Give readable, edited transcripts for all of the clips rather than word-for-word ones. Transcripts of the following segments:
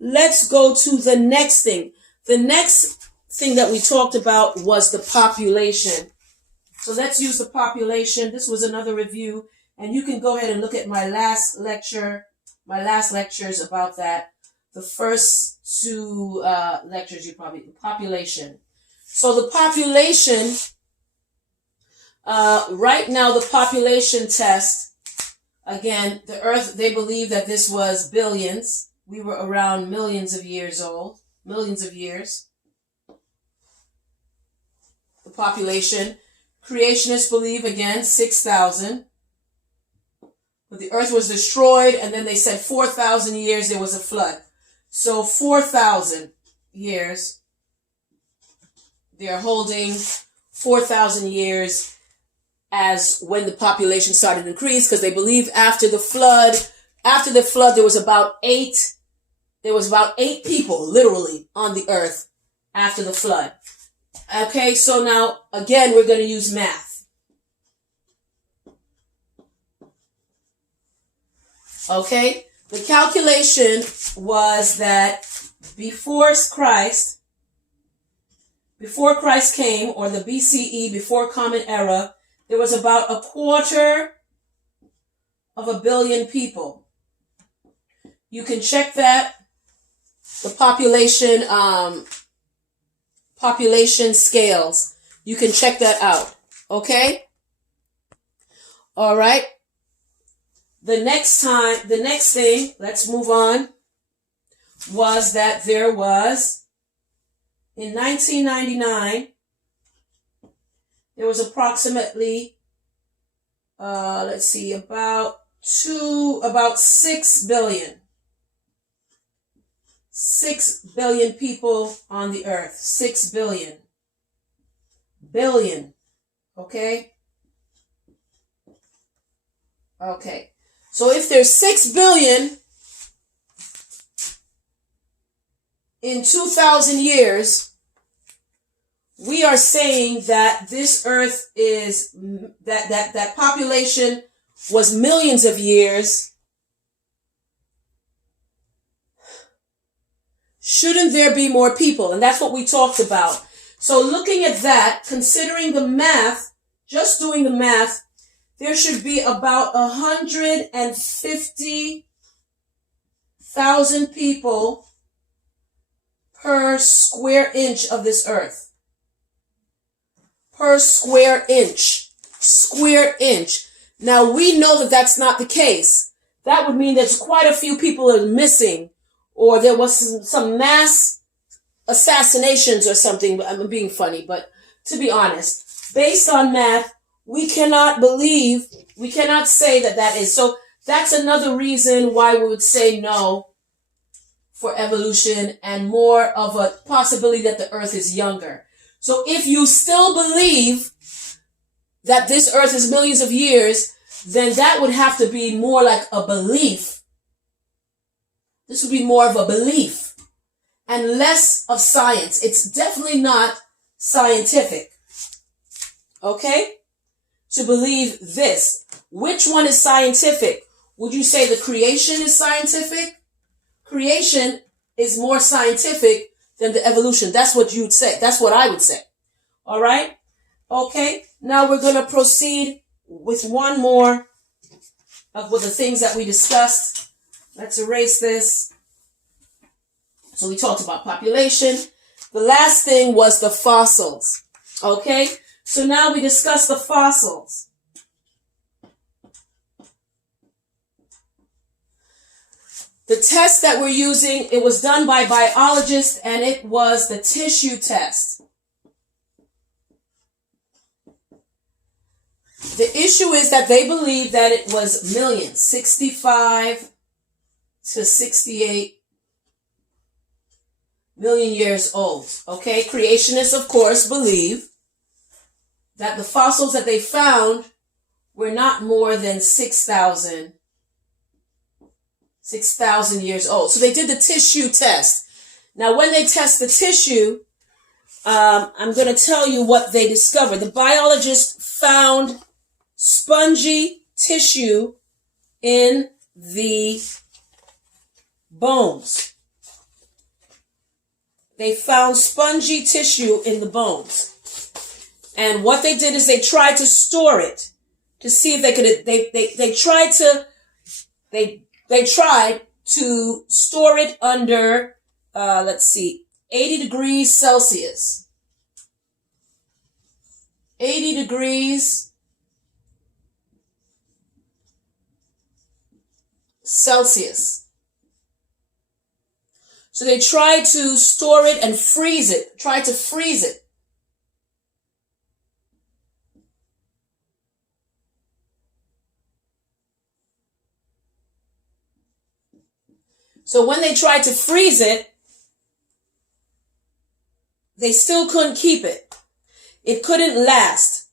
let's go to the next thing. The next thing that we talked about was the population. So let's use the population. This was another review, and you can go ahead and look at my last lectures about that. The first two lectures, population. So the population, right now the population test, again, the earth, they believe that this was billions. We were around millions of years old, millions of years. The population. Creationists believe, again, 6,000. But the earth was destroyed, and then they said 4,000 years there was a flood. So 4,000 years, they're holding 4,000 years as when the population started to increase, because they believe after the flood there was about eight people literally on the earth after the flood. Okay, so now again we're going to use math. Okay, the calculation was that before Christ came, or the BCE, before Common Era, there was about 250 million people. You can check that. The population scales. You can check that out. Okay? All right. The next thing, let's move on, was that there was, in 1999, there was approximately, about 6 billion. 6 billion people on the earth. 6 billion. Billion. Okay? Okay. So if there's 6 billion in 2,000 years, we are saying that this earth is, that population was millions of years. Shouldn't there be more people? And that's what we talked about. So looking at that, considering the math, just doing the math, there should be about 150,000 people per square inch of this earth. Per square inch. Square inch. Now we know that that's not the case. That would mean there's quite a few people that are missing, or there was some mass assassinations or something. I'm being funny, but to be honest, based on math, we cannot say that is. So that's another reason why we would say no for evolution, and more of a possibility that the earth is younger. So if you still believe that this earth is millions of years, then that would have to be more like a belief. This would be more of a belief and less of science. It's definitely not scientific. Okay? To believe this. Which one is scientific? Would you say the creation is scientific? Creation is more scientific than the evolution. That's what you'd say. That's what I would say. All right? Okay. Now we're going to proceed with one more of the things that we discussed. Let's erase this. So we talked about population. The last thing was the fossils. Okay? So now we discuss the fossils. The test that we're using, it was done by biologists, and it was the tissue test. The issue is that they believe that it was millions, 65 to 68 million years old. Okay, creationists, of course, believe that the fossils that they found were not more than 6,000 years old. So they did the tissue test. Now, when they test the tissue, I'm going to tell you what they discovered. The biologists found spongy tissue in the bones. they found spongy tissue in the bones. And what they did is they tried to store it to see if they could, they tried to store it under, 80 degrees Celsius. 80 degrees Celsius. So they tried to store it and freeze it, tried to freeze it. So when they tried to freeze it, they still couldn't keep it. It couldn't last.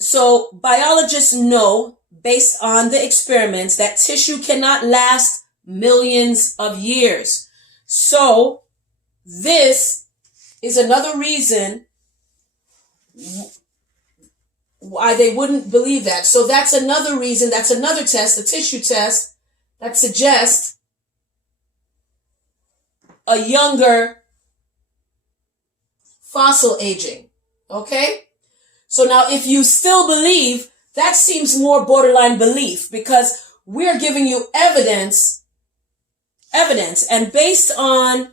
So biologists know, based on the experiments, that tissue cannot last millions of years. So this is another reason why they wouldn't believe that. So that's another reason, that's another test, a tissue test, that suggests a younger fossil aging. Okay? So now if you still believe, that seems more borderline belief, because we're giving you evidence, and based on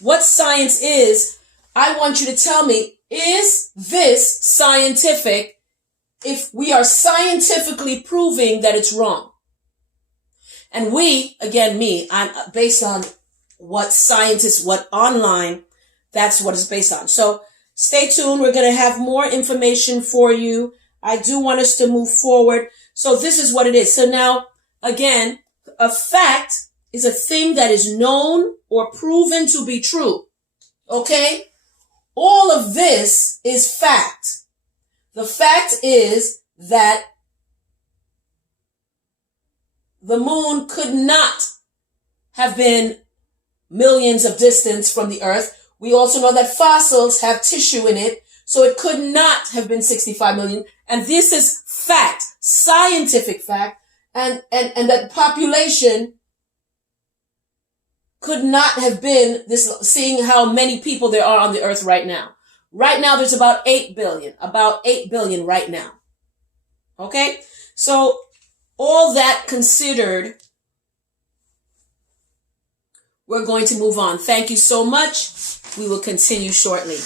what science is, I want you to tell me, is this scientific if we are scientifically proving that it's wrong? And we, again, I'm based on what scientists, what online, that's what it's based on. So stay tuned. We're going to have more information for you. I do want us to move forward. So this is what it is. So now, again, a fact is a thing that is known or proven to be true. Okay? All of this is fact. The fact is that the moon could not have been millions of distance from the earth. We also know that fossils have tissue in it, so it could not have been 65 million. And this is fact, scientific fact, and that population could not have been this, seeing how many people there are on the earth right now. Right now, there's about 8 billion right now. Okay? So, all that considered, we're going to move on. Thank you so much. We will continue shortly.